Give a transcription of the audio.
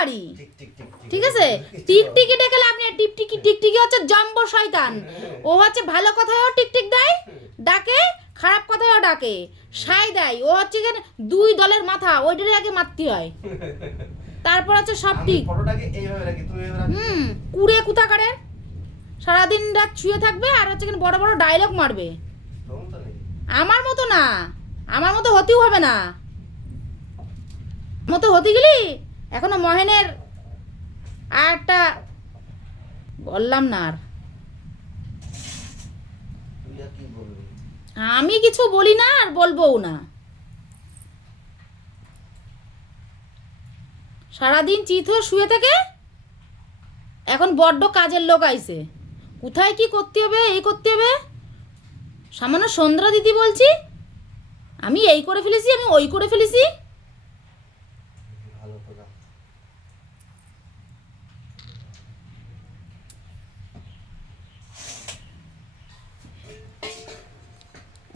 পারি, ঠিক আছে? টিকটিকি ডেকে লাভ নেই। টিকটিকি হচ্ছে জম্বো শয়তান। ও হচ্ছে ভালো কথায়ও টিকটিক দেয় ডাকে, খারাপ কথায়ও ডাকে, সাই দেয়। ও হচ্ছে এখানে দুই দলের মাথা, ওইটারই আগে মারতে হয়, তারপর হচ্ছে সব ঠিক। কুড়ে কোথাকারের সারাদিন রাত শুয়ে থাকবে আর হচ্ছে এখানে বড় বড় ডায়লগ মারবে। আমার মতো না, আমার মতো হতেও হবে না। মতো হতে গেলি এখনো মহেনের আর একটা বললাম না। আর আমি কিছু বলি না আর বলবোও না। সারাদিন চিত হয়ে শুয়ে থাকে, এখন বড্ড কাজের লোক আইছে, কোথায় কি করতে হবে, এই করতে হবে। সামান্য সন্ধ্যা দিদি বলছি আমি এই করে ফেলেছি, আমি ওই করে ফেলেছি।